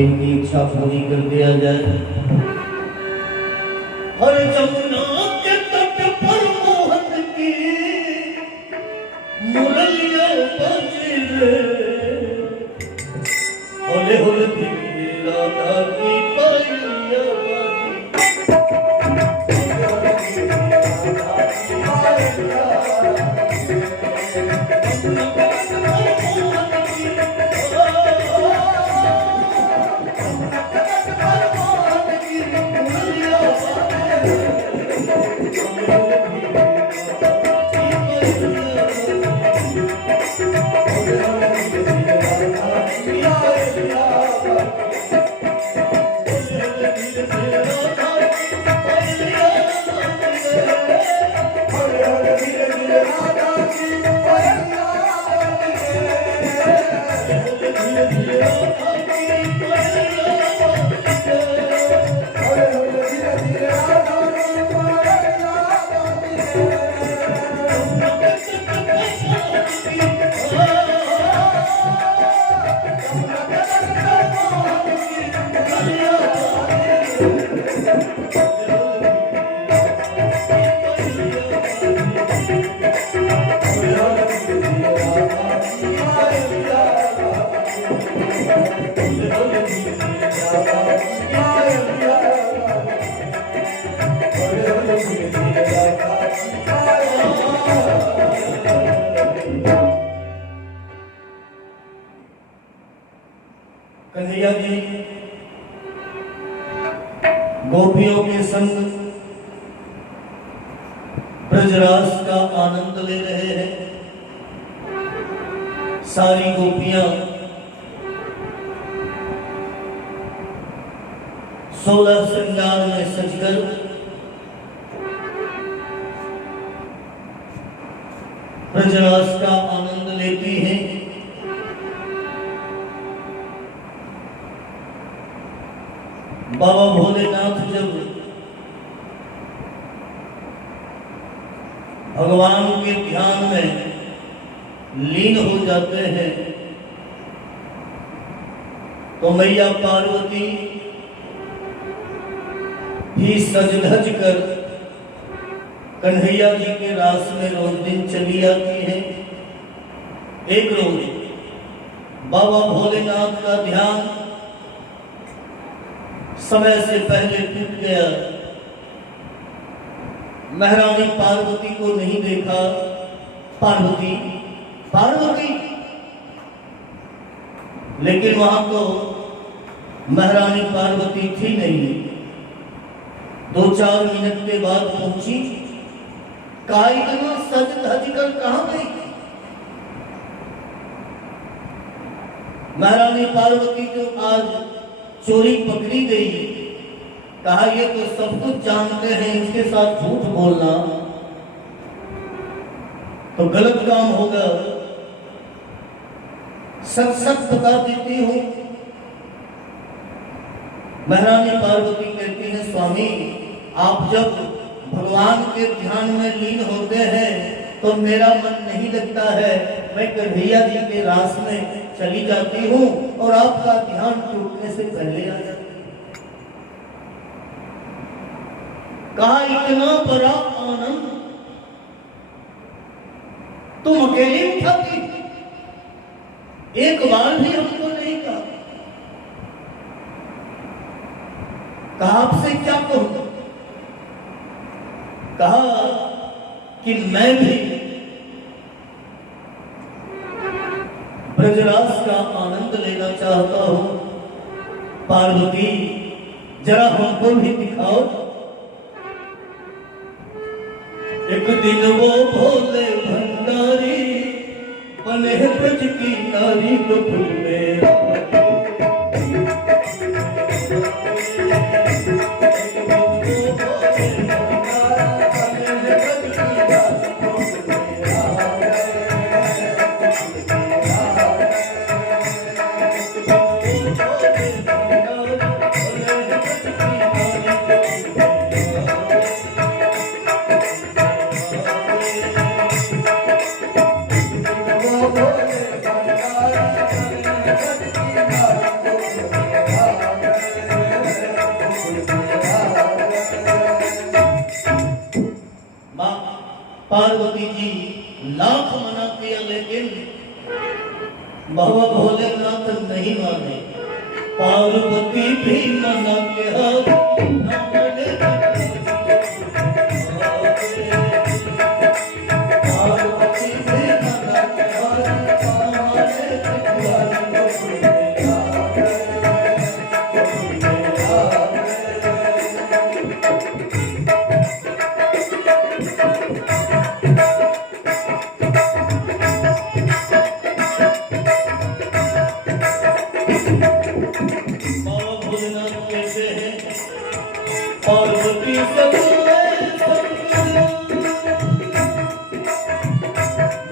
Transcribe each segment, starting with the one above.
स्वामी की इच्छा पूरी कर दिया जाए। हर जमुना के तट पर मोहन की मुरलिया बजे होले होले राधा की पायलिया कन्हैया जी गोपियों के संग ब्रजरास का आनंद ले रहे हैं। सारी गोपियां 16 श्रृंगार में सजकर ब्रजरास का आनंद लेती हैं। बाबा भोलेनाथ जब भगवान के ध्यान में लीन हो जाते हैं तो मैया पार्वती भी सज धज कर कन्हैया जी के रास में रोज दिन चली आती है। एक रोज बाबा भोलेनाथ का ध्यान समय से पहले टूट गया। महारानी पार्वती को नहीं देखा। पार्वती पार्वती, लेकिन वहां तो महारानी पार्वती थी नहीं। 2-4 मिनट के बाद पहुंची। कायदना सज धज कर कहां गई? महारानी पार्वती को आज चोरी पकड़ी गई। कहा ये तो सब कुछ जानते हैं, इसके साथ झूठ बोलना तो गलत काम होगा। सच सच बता देती हूं। महारानी पार्वती कहती है स्वामी आप जब भगवान के ध्यान में लीन होते हैं तो मेरा मन नहीं लगता है। मैं कन्हैया जी के रास में चली जाती हूँ और आपका ध्यान टूटने से पहले आ जाती हूँ। कहा इतना बड़ा आनंद तुम अकेले उठाती, एक बार भी हमको नहीं कहा। कहा आपसे क्या कहूं? कहा कि मैं भी ब्रजरास का आनंद लेना चाहता हूं। पार्वती जरा हमको भी दिखाओ। एक दिन वो भोले भंडारी बने ब्रज की नारी गोकुल में। पार्वती जी लाख मना किया लेकिन बाबा भोलेनाथ नहीं माने। पार्वती भी मना के पार्वती सब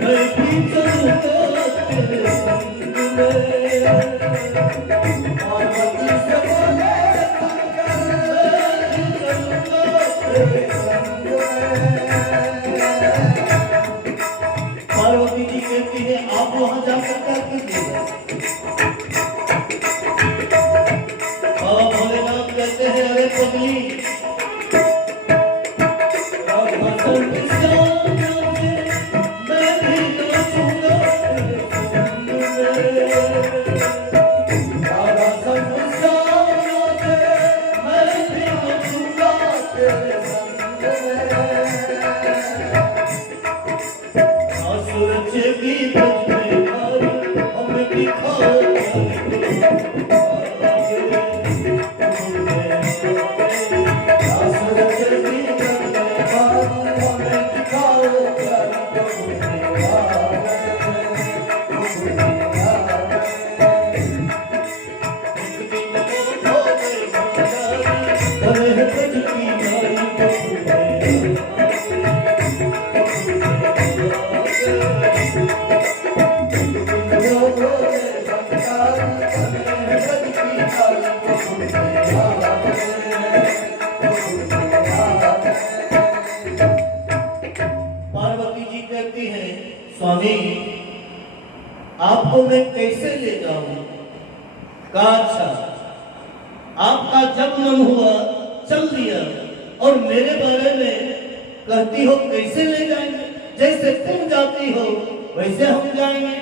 मैं भी चलूंगा तेरे संग में। पार्वती सब पार्वती जी कहती है आप वहां जाकर क्या कीजिएगा। भोलेनाथ कहते हैं अरे पगली स्वामी आपको मैं कैसे ले जाऊं। कहा अच्छा आपका जब मन हुआ चल दिया और मेरे बारे में कहती हो कैसे ले जाएंगे। जैसे तुम जाती हो वैसे हम जाएंगे।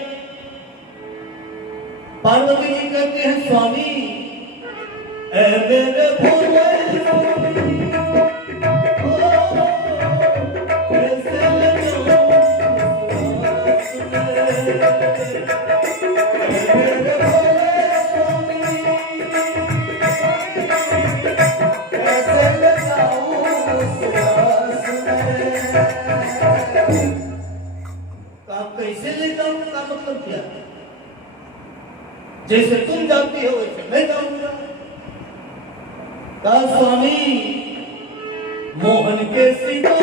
पार्वती जी कहते हैं स्वामी ऐ मेरे भोले कैसे ले जाऊं का मतलब क्या। जैसे तुम जाती हो वैसे मैं जाऊंगा। कहा स्वामी मोहन के सिवा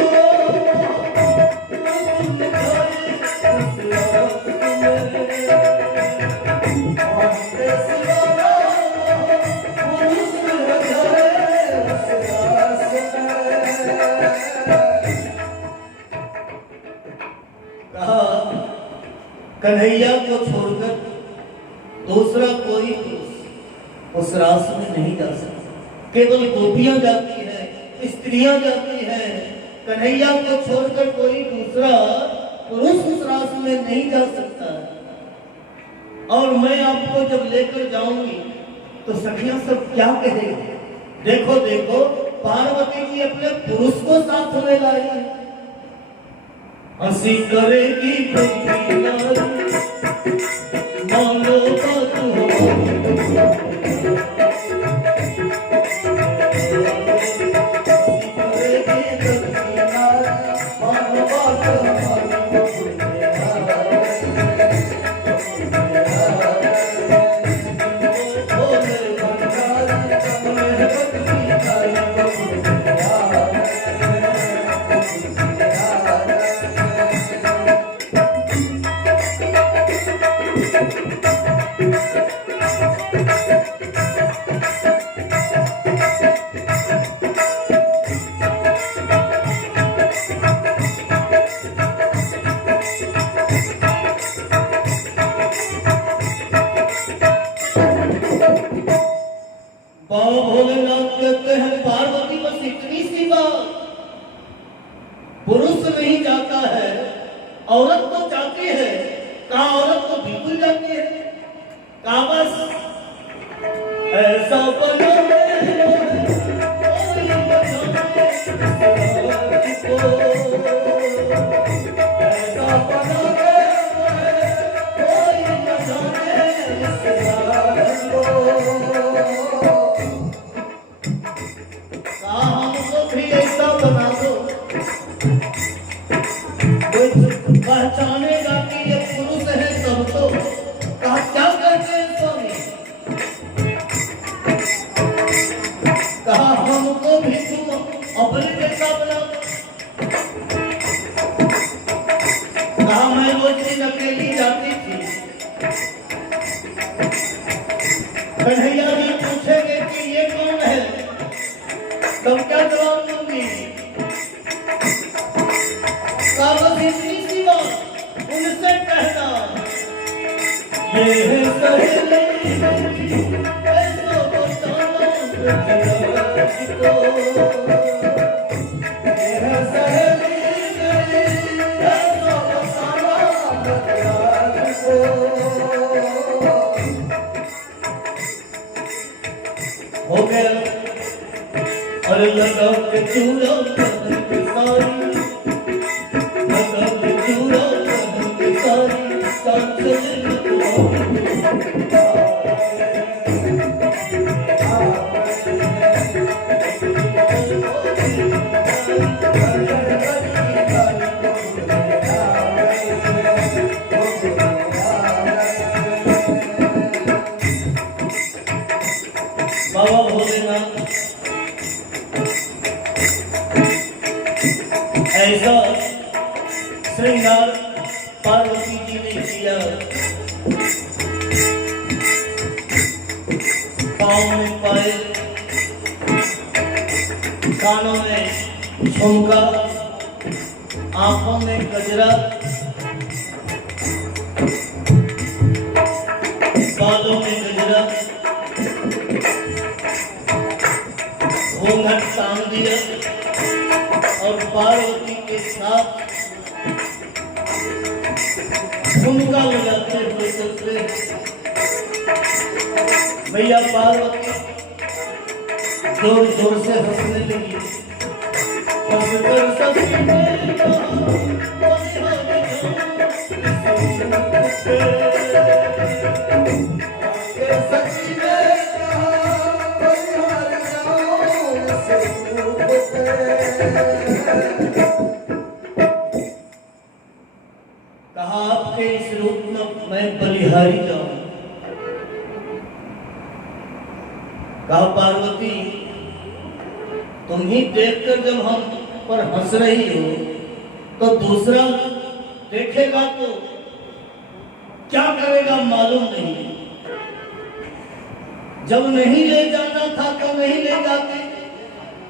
कन्हैया को छोड़कर दूसरा कोई उस रास में नहीं जा सकता। केवल गोपियां जाती है, स्त्रियां जाती है। कन्हैया को छोड़कर कोई दूसरा पुरुष उस रास में नहीं जा सकता। और मैं आपको जब लेकर जाऊंगी तो सखियां सब क्या कहेंगे। देखो देखो पार्वती जी अपने पुरुष को साथ में लाई। हंसी करेगी मानो बात हो भोलेनाथ कहते हैं पार्वती बस इतनी सी बात पुरुष नहीं जाता है, औरत तो जाती है। कहा औरत तो बिल्कुल जाती है। कहा बस ऐसा बनो पहचानेगा कि ये पुरुष है सब तो। कहा क्या करते हैं स्वामी? कहा हमको भी तुम अपने जैसा बना दो। कहा मैं वो दिन अकेली जाती थी। कन्हैया जी पूछेंगे कि ये कौन है, तब क्या जवाब दूंगी? कागज इतनी सी बात उनसे कहना, ये है सहेली ऐसा बताना तुझको, ये है सहेली ऐसा बताना तुझको। हो गया और लगा के चूड़ा सारी बाबा भोलेनाथ ऐसा श्रृंगार पार्वती जी ने किया। पाँव में पायल, कानों में झुमका, आंखों में गजरा, बालों में गजरा, घूंघट तान दिया और पार्वती के साथ झुमका लगाते हुए चलते। भैया पार्वती जोर जोर से हंसने लगी। हंसकर सभी ने कहा आपके इस रूप में मैं बलिहारी जाऊं। कहा पार्वती तुम ही देखकर जब हम पर हंस रही हो तो दूसरा देखेगा तो क्या करेगा मालूम नहीं। जब नहीं ले जाना था तो नहीं ले जाते।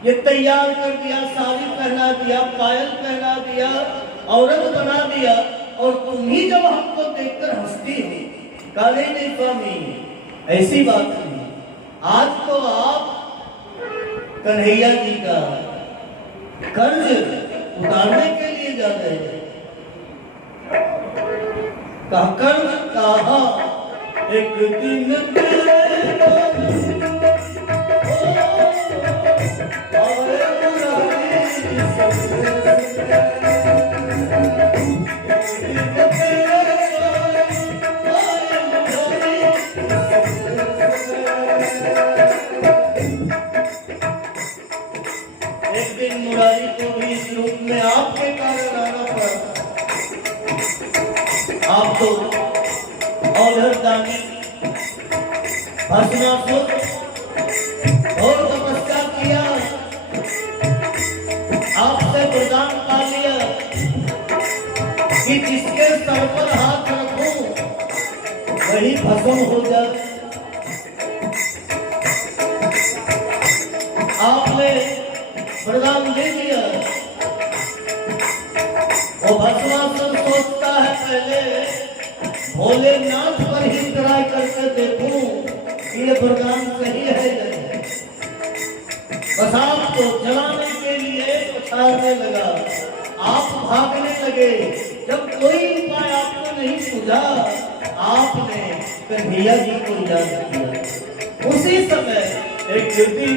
ये तैयार कर दिया, साड़ी पहना दिया, पायल पहना दिया, औरत बना दिया और तुम ही जब हमको देखकर हंसती हो। काले नहीं स्वामी ऐसी बात नहीं। आज तो आप कन्हैया जी का कर्ज उतारने के लिए जा रहे हैं। कर्ज कहा एक दिन एक दिन मुरारी को भी इस रूप में आपके कारण आना पड़ा। आप तो औधर दानी भस्मासुर और तपस्या किया, आपसे वरदान पा लिया कि जिसके सर पर हाथ रखूं वही भस्म हो जाए। आपने वरदान दे दिया। वो भस्मासुर सोचता है पहले भोलेनाथ पर ही ट्राई करके देखूं कि ये वरदान सही है या नहीं। बस आपको जलाने के लिए उछालने लगा। भागने लगे। जब कोई उपाय आपको नहीं सूझा, आपने कन्हैया जी को याद किया। उसी समय एक दिन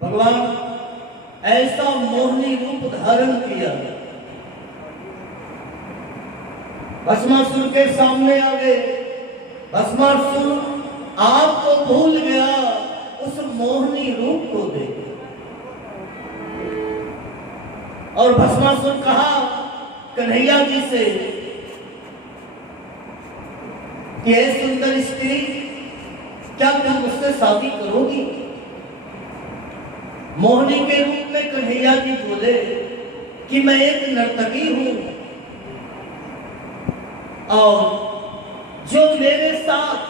भगवान ऐसा मोहनी रूप धारण किया, भस्मासुर के सामने आ गए। भस्मासुर आपको भूल गया उस मोहनी रूप को देख, और भस्मासुर कहा कन्हैया जी से कि हे सुंदर स्त्री, क्या तुम मुझसे शादी करोगी? मोहनी के रूप में कन्हैया जी बोले कि मैं एक नर्तकी हूं, और जो मेरे साथ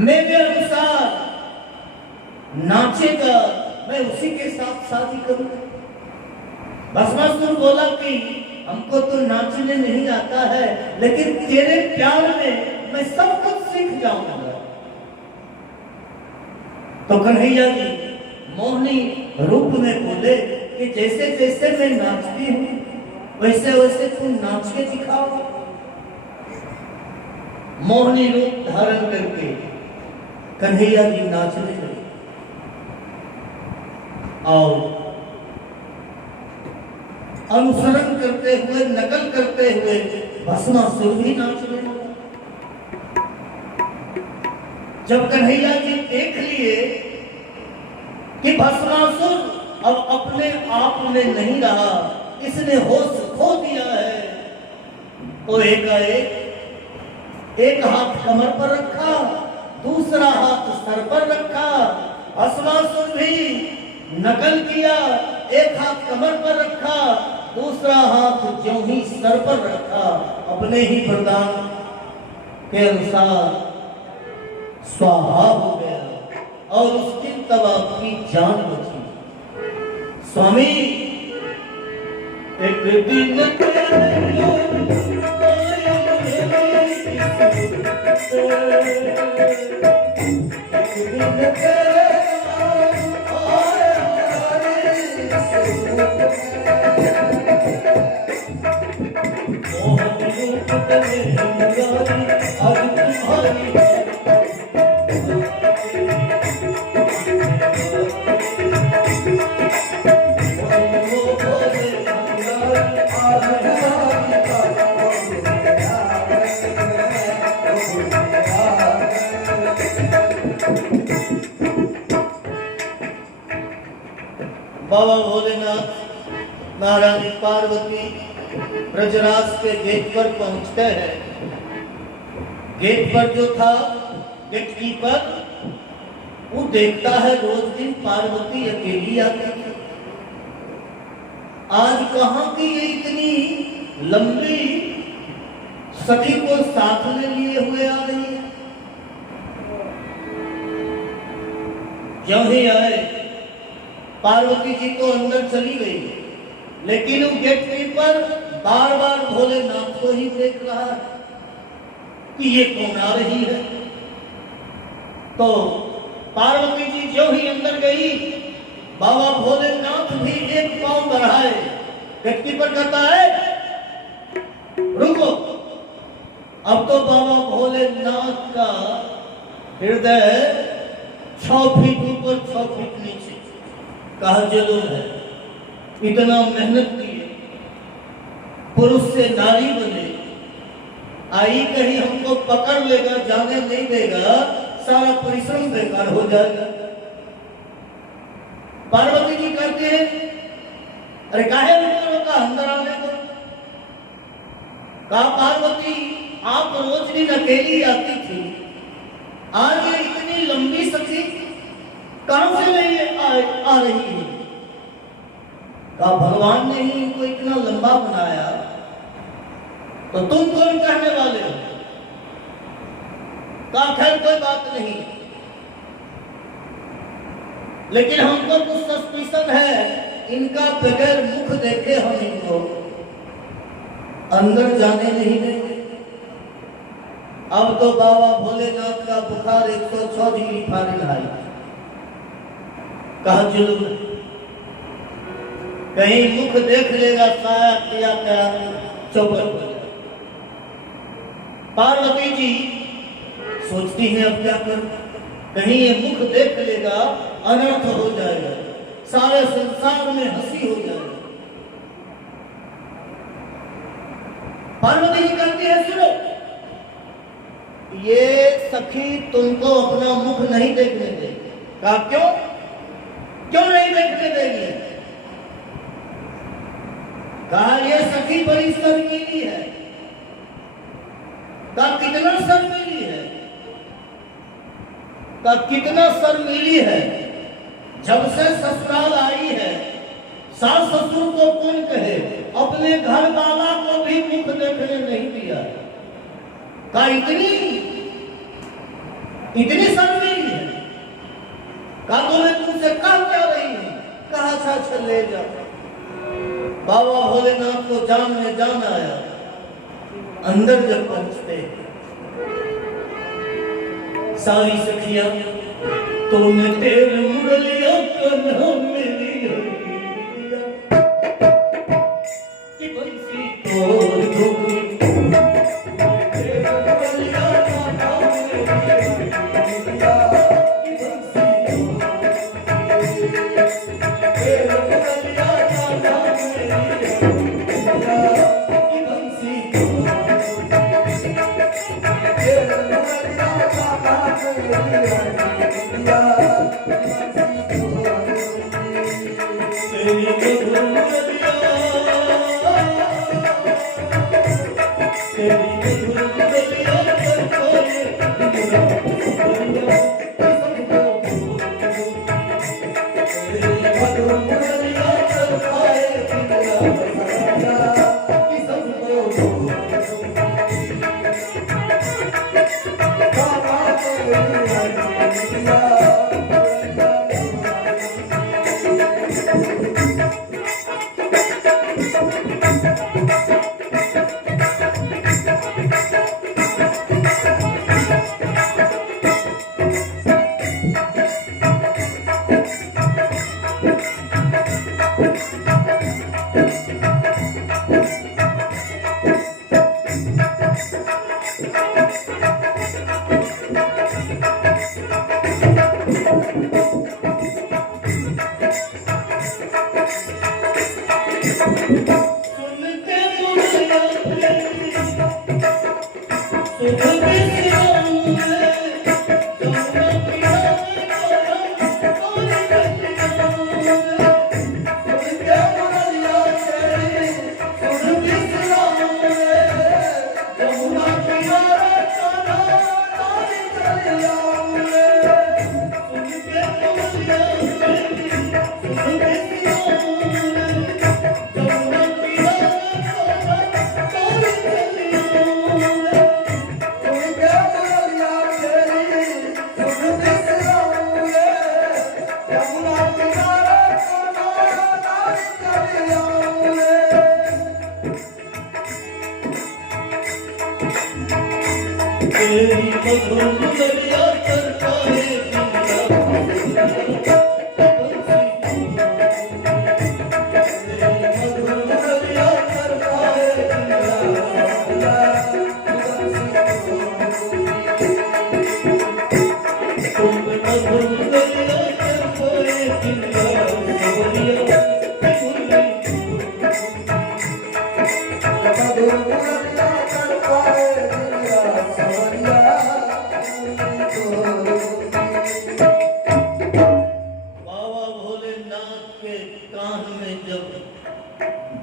मेरे अनुसार नाचेगा मैं उसी के साथ शादी करूंगा। भस्मासुर बोला कि हमको तो नाचने नहीं आता है, लेकिन तेरे प्यार में मैं सब कुछ सीख जाऊंगा। तो कन्हैया जी मोहनी रूप में बोले कि जैसे जैसे मैं नाचती हूँ वैसे वैसे तुम नाच के दिखाओ। मोहनी रूप धारण करके कन्हैया जी नाचने लगे, और अनुसरण करते हुए, नकल करते हुए भस्मासुर भी नाचने लगा। जब कन्हैया जी देख लिए कि भस्मासुर अब अपने आप में नहीं रहा, इसने होश खो दिया है, तो एकाएक एक हाथ कमर पर रखा, दूसरा हाथ सर पर रखा। भस्मासुर भी नकल किया, एक हाथ कमर पर रखा, दूसरा हाथ ज्यों ही सर पर रखा, अपने ही वरदान के अनुसार स्वाहा हो गया, और उसकी तब आपकी जान बची। स्वामी एक दिन बाबा भोलेनाथ महारानी पार्वती ब्रजराज के गेट पर पहुंचते हैं। गेट पर जो था गेट कीपर, वो देखता है रोज दिन पार्वती अकेली आती है, आज कहां की ये इतनी लंबी सखी को साथ में लिए हुए आ रही है। ज्यों ही आए पार्वती जी को अंदर चली गई, लेकिन वो गेट कीपर बार बार भोलेनाथ को ही देख रहा है कि ये कौन आ रही है। तो पार्वती जी जो ही अंदर गई, बाबा भोलेनाथ भी एक पांव बढ़ाए। गेट कीपर कहता है रुको। अब तो बाबा भोलेनाथ का हृदय 6 फीट ऊपर 6 फीट नीचे कहा जरूर है। इतना मेहनत किए, पुरुष से नारी बने, आई कहीं हमको पकड़ लेगा, जाने नहीं देगा, सारा परिश्रम बेकार हो जाएगा। पार्वती जी कहते हैं अरे काहे रोका अंदर आने को। कहा पार्वती आप रोज दिन अकेली आती थी, आज ये इतनी लंबी सखी कहां से नहीं आ रही है। कहा भगवान ने ही इनको इतना लंबा बनाया, तो तुम कौन कहने वाले हो। कहा खैर कोई बात नहीं, लेकिन हमको कुछ सस्पिशन है इनका बगैर मुख देखे हम इनको अंदर जाने नहीं देंगे। अब तो बाबा भोलेनाथ का बुखार 106 डिग्री फ़ारेनहाइट, कहा जुल्म, कहीं मुख देख लेगा साया किया क्या चौपट हो जाए। पार्वती जी सोचती हैं अब क्या करूं, कहीं ये मुख देख लेगा अनर्थ हो जाएगा, सारे संसार में हंसी हो जाएगी। पार्वती जी कहती है सुनो, ये सखी तुमको अपना मुख नहीं देखने देगी। कहा क्यों, क्यों नहीं देखने देगी? कहा ये सखी बड़ी शर्मीली है। कहा कितना शर्मीली है? कहा कितना शर्मीली है, जब से ससुराल आई है सास ससुर को कौन कहे, अपने घर वाला को भी मुख देखने नहीं दिया। कहा इतनी शर्मीली है। कहा तो मैं तुमसे कह क्या रही हूं? कहा अच्छा ले जा। बाबा भोलेनाथ को जान में जान आया। अंदर जब पहुंचते सारी सखियां तूने तेरे मुरलिया का नाम मिली कि बंसी को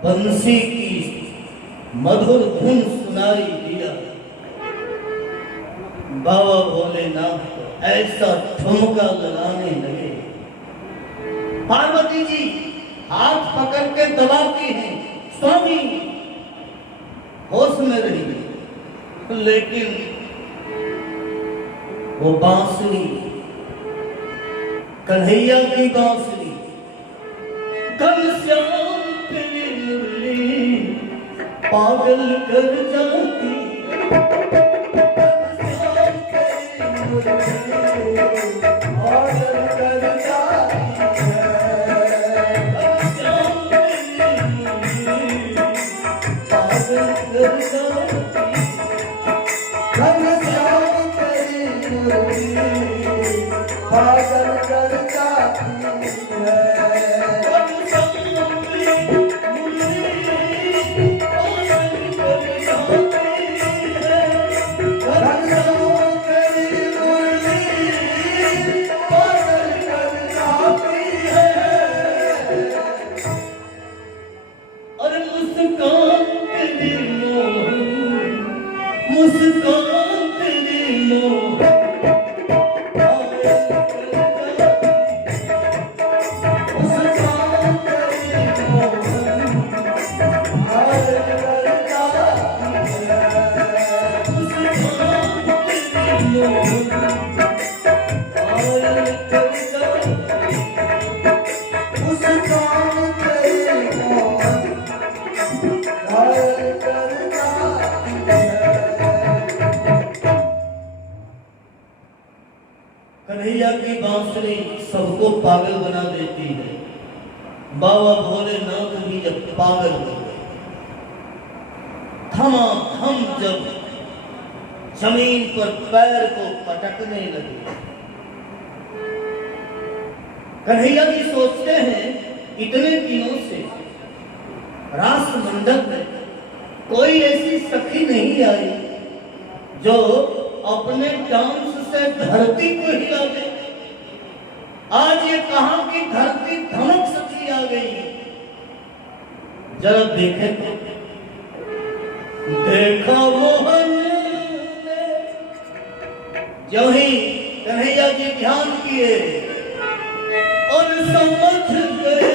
बंसी की मधुर धुन सुनाई दिया। बाबा भोलेनाथ को ऐसा ठुमका लगाने लगे। पार्वती जी हाथ पकड़ के दबाती हैं, स्वामी होश में रहिए। लेकिन वो बांसुरी, कन्हैया की बांसुरी घनश्याम तेरी मुरली पागल कर जाती घनश्याम तेरी मुरली पागल कर जाती घनश्याम तेरी मुरली पागल कर जाती घनश्याम तेरी मुरली पागल कर जाती कन्हैया की बांसुरी सबको पागल बना देती है। बाबा भोलेनाथ भी जब पागल हो गए, थमाथम जब जमीन पर पैर को पटकने लगे, कन्हैया जी सोचते हैं इतने दिनों से रास मंडप में कोई ऐसी सखी नहीं आई जो अपने डांस से धरती को हिला दे। आज ये कहां की धरती धमक सखी आ गई। जरा देखे तो देखा मोहन ने, जो ही कन्हैया जी ध्यान किए और समझ गए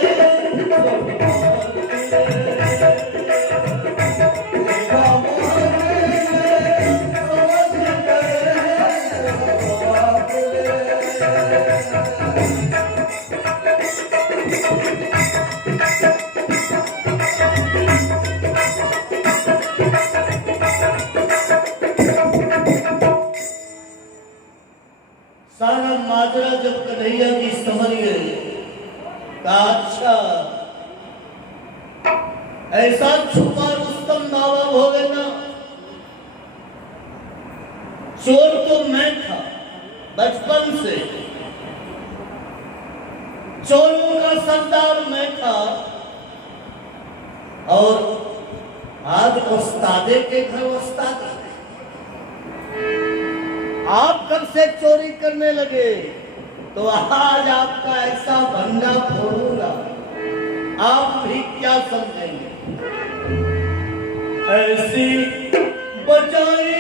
सारा माजरा जब कन्हैया जी समझ गए, अच्छा ऐसा छुपा रुस्तम बाबा भोलेनाथ, चोर तो मैं था बचपन से, चोरों का सरदार मैं था, और आज उस्तादे के घर उस्ताद आप कब से चोरी करने लगे, तो आज आपका ऐसा भंडा फोड़ूंगा आप भी क्या समझेंगे। ऐसी बजाई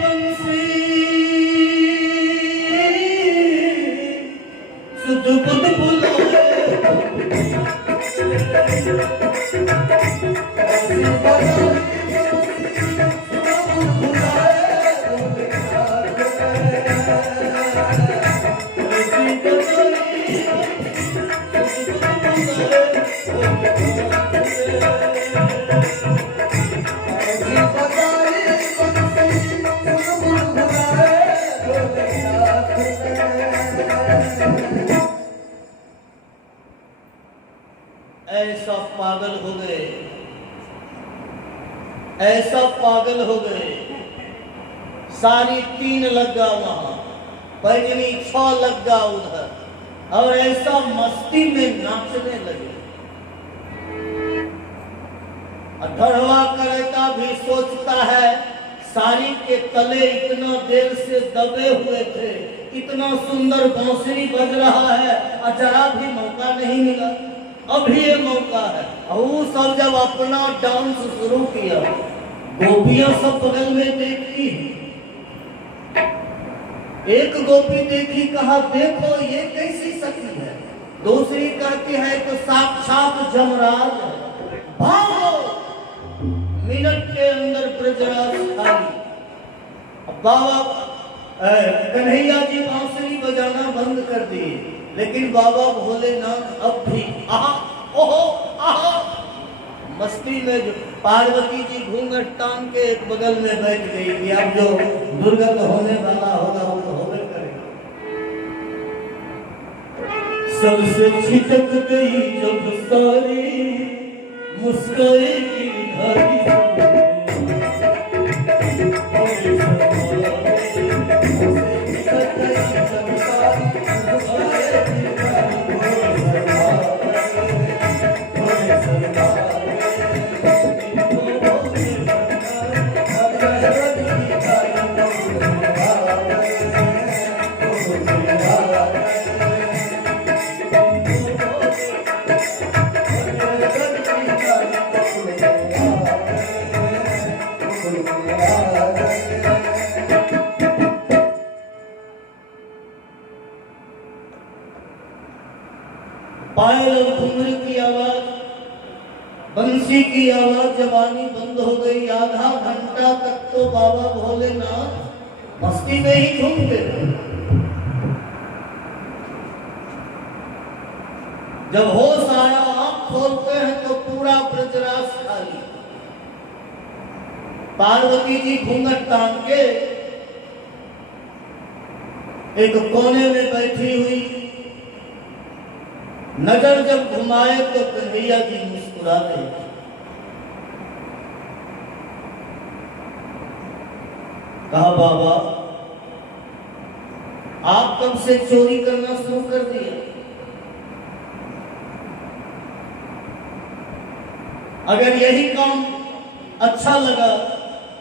बंसी सुध बुध बुलाए, ऐसी बजाई ऐसा पागल हो गए, ऐसा पागल हो गए, सारी 3 लगा वहां, पैजनी 6 लगा उधर, और ऐसा मस्ती में नाचने लगे। अधरवा करेगा भी सोचता है साड़ी के तले इतना देर से दबे हुए थे, इतना सुंदर बांसुरी बज रहा है, और जरा भी मौका नहीं मिला, अभी ये मौका है। और सब जब अपना डांस शुरू किया, गोपियां सब बगल में देखती, एक गोपी देखी, कहा देखो ये कैसी सखी है, दूसरी कहती है तो साक्षात जमराज है, भागो, मिनट के अंदर ब्रजराज खाली। बाबा कन्हैया जी बांसुरी बजाना बंद कर दिए, लेकिन बाबा भोलेनाथ अब भी ओहो आहो। मस्ती में जो पार्वती जी घूंघट टांग के एक बगल में बैठ गई कि अब जो दुर्गत होने वाला होगा वो तो होगा करेगा। सबसे छिटक गई जब सारी मुस्काएगी धारी पायल और घुंघरू की आवाज, बंसी की आवाज जवानी बंद हो गई। आधा घंटा तक तो बाबा भोलेनाथ मस्ती में ही घूमते रहे। जब होश आया आंख खोलते हैं तो पूरा ब्रजराज खाली। पार्वती जी घूंघट तान के एक कोने में बैठी हुई, नजर जब घुमाए तो कन्हैया जी मुस्कुरा गए। कहा बाबा आप कब से चोरी करना शुरू कर दिए? अगर यही काम अच्छा लगा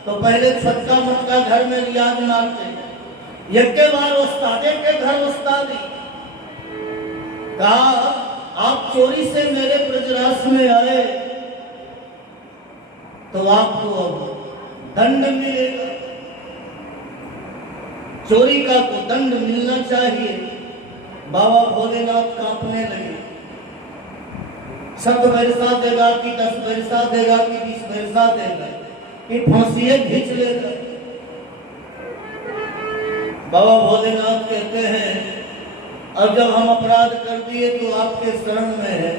तो पहले छक्का मक्का घर में रियाज मारते, एक के बाद उस्तादे के घर उस्तादी। कहा आप चोरी से मेरे ब्रजराज में आए तो आपको अब दंड मिलेगा, चोरी का तो दंड मिलना चाहिए। बाबा भोलेनाथ कांपने लगे। 7 पैसा देगा कि 10 पैसा देगा कि 20 पैसा देगा कि फांसी खींच लेगा। बाबा भोलेनाथ कहते हैं अब जब हम अपराध कर दिए तो आपके शरण में है,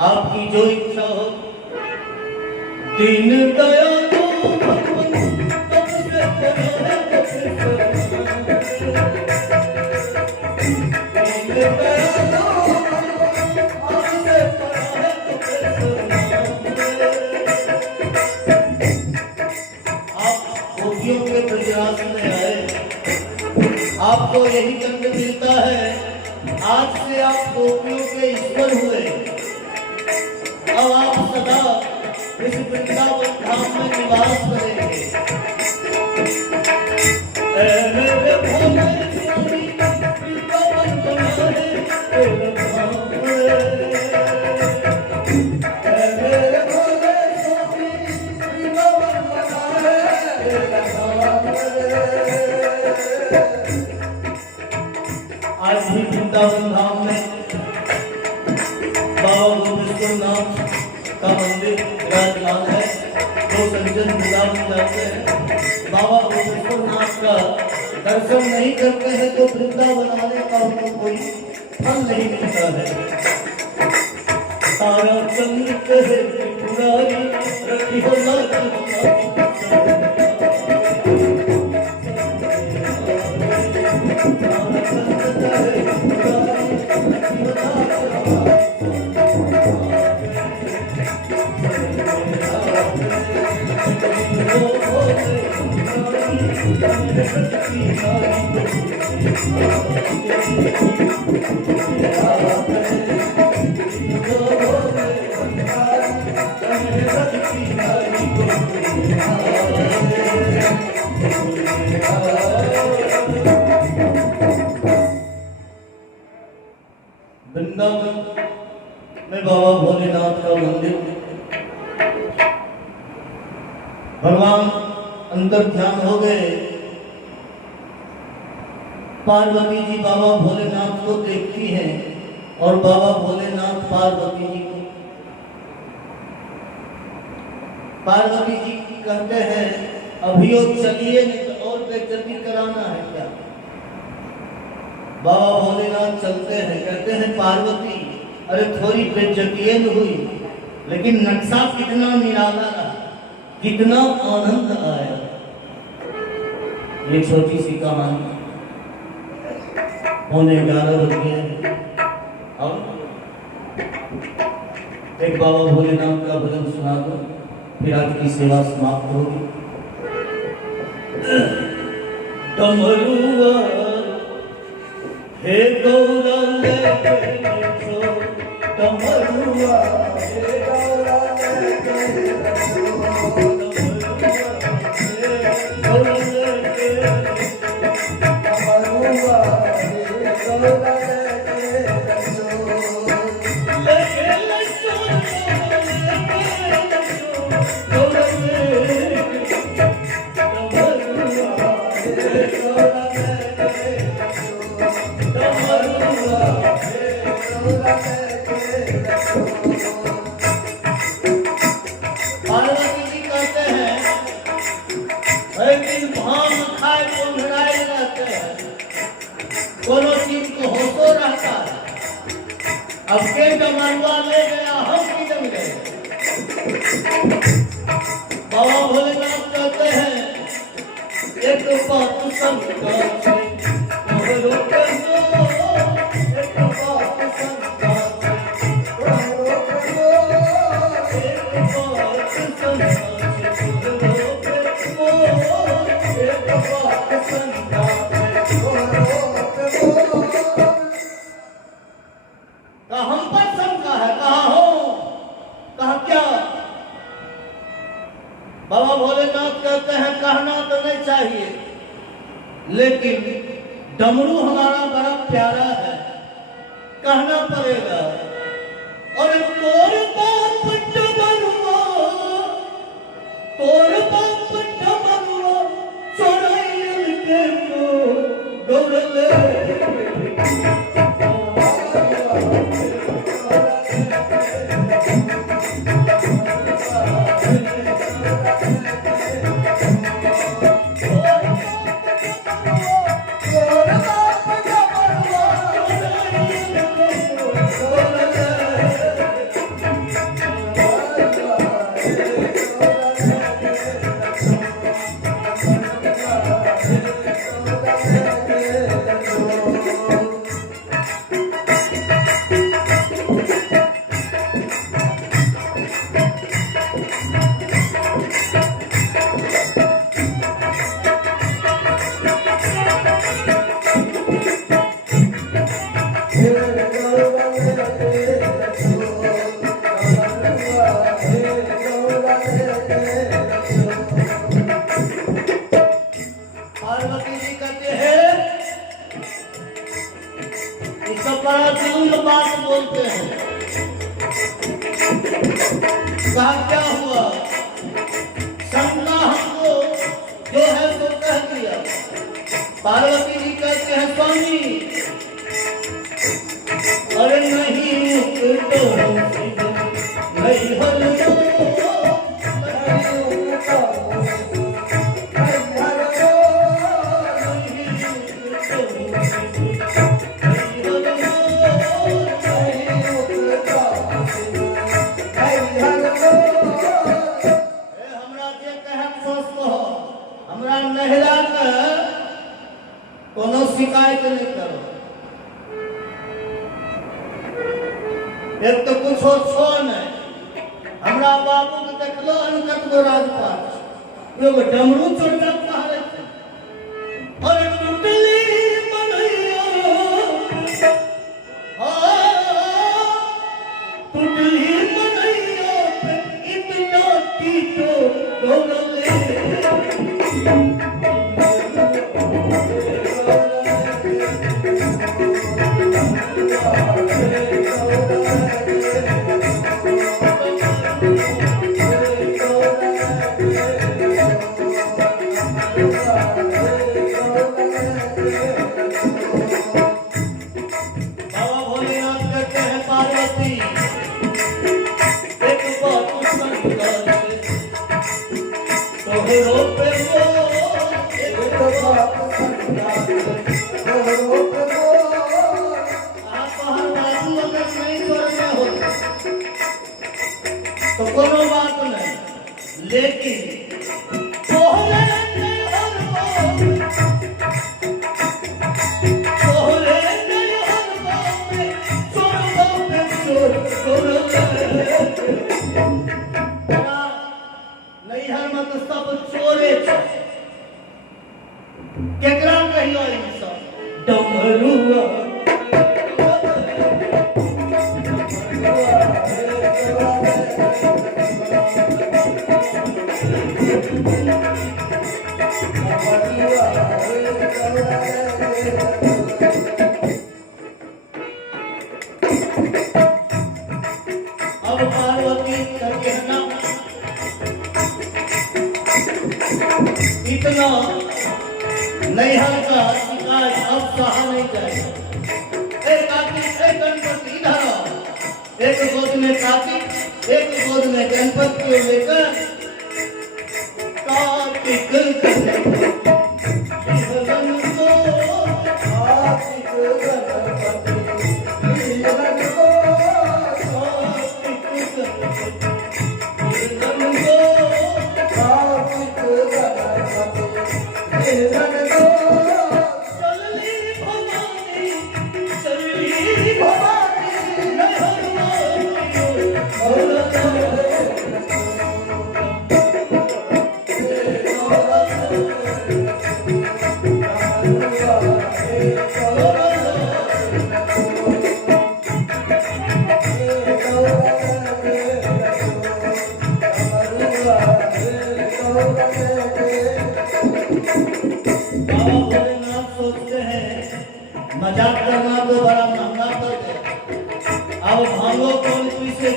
आपकी जो इच्छा हो। दीन दयालु भगवान तब से करो तो फिर दीन दयालु आपसे करो तो फिर आप गोपियों के प्रयास में आए, आपको यही दंड मिलता है। आज से आप गोपियों के ईश्वर हुए। अब आप सदा इस वृंदावन धाम में निवास करेंगे। मेरे भोले स्वामी वृंदावन बनाए तेरा धाम। मेरे भोले स्वामी वृंदावन बनाए तेरा धाम। आज भी वृंदावन धाम में बाबा गोविंदनाथ का मंदिर विराजमान है। जो संजन वृंदावन जाते हैं बाबा गोविंदनाथ का दर्शन नहीं करते हैं तो वृंदावन आने का उनको कोई फल नहीं मिलता है। तारा चंद्र कहे पुरारी रखी हो वृंदावन में बाबा भोलेनाथ का मंदिर, भगवान अंदर ध्यान हो गए। पार्वती जी बाबा भोलेनाथ को देखती हैं और बाबा भोलेनाथ पार्वती जी को। पार्वती जी कहते हैं अभियो चलिए नहीं तो और बेइज्जती कराना है क्या? बाबा भोलेनाथ चलते हैं, कहते हैं पार्वती अरे थोड़ी बेइज्जती हुई, लेकिन नक्शा कितना निराला रहा, कितना आनंद आया। ये छोटी सी कहानी 11:15 बज गए और एक बाबा भोलेनाथ का भजन सुना दो, फिर आज की सेवा समाप्त होगी। डमरुआ हे गौरा लेके चलो, डमरुआ हे गौरा लेके चलो, डमरुआ हे गौरा लेके चलो, पार्वती जी कहते हैं एक दिन भांग खाए को लड़ाई रहते हैं, कोनो चीज को होतो रहता है। अब के डमरुआ ले गया, हम भी जम गए। बाबा भोलेनाथ कहते हैं एक बात समझा, एक हम पर शंका है, कहा हो, कहा क्या? बाबा भोलेनाथ कहते हैं कहना तो नहीं चाहिए, लेकिन डमरू हमारा बड़ा प्यारा है, कहना पड़ेगा। और तोर बाप डमरुआ, तोर बाप डमरुआ चोराइल के दौड़ले, पार्वती जी कहते हैं इस सब बड़ा दिल बात बोलते हैं। कहा क्या हुआ? शंका हमको जो है तो कह दिया। पार्वती जी कहते हैं स्वामी अरे नहीं तो नहीं हल कोनो शिकायत नहीं करो। एक तो कुछ हो छो नहीं, हमरा बाबू के देखलो अनकत गो राजपाट एगो डमरू चोटा पहाड़े और टूटली बनैया टूटली बनैया इतना टीटो दौड़ले आप हर बाबू अगर नहीं डमरुआ अब पार्वती का कहना इतना नैहर का शिकायत अब सहा नहीं जाएगा। एक गणपति इधर आओ। एक गोद में कार्तिक, एक गोद में गणपति को लेकर कार्तिक मजाक करना तो बड़ा महंगा पड़ गया। अब भागो कौन पीछे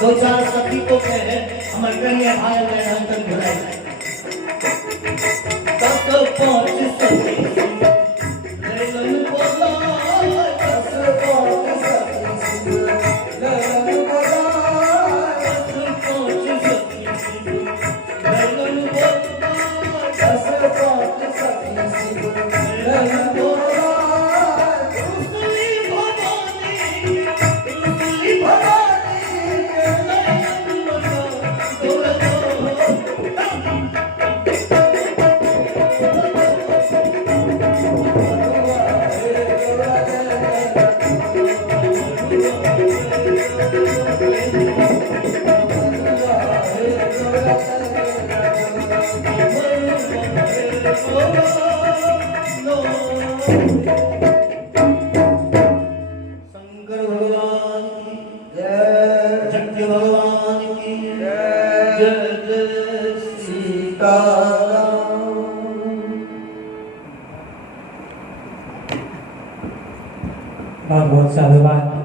दो चार सखी को कहे हमारे कन्या भाई बहन तक घुराई तब तो पहुंच सखी लेलन बोला तब तो पहुंच सखी लेलन बोला तब तो पहुंच सखी लेलन बोला तब तो पहुंच सखी लेलन शंकर भगवान की जय, जगत भगवान की जय, जय सीताराम। बहुत बहुत साधुवाद।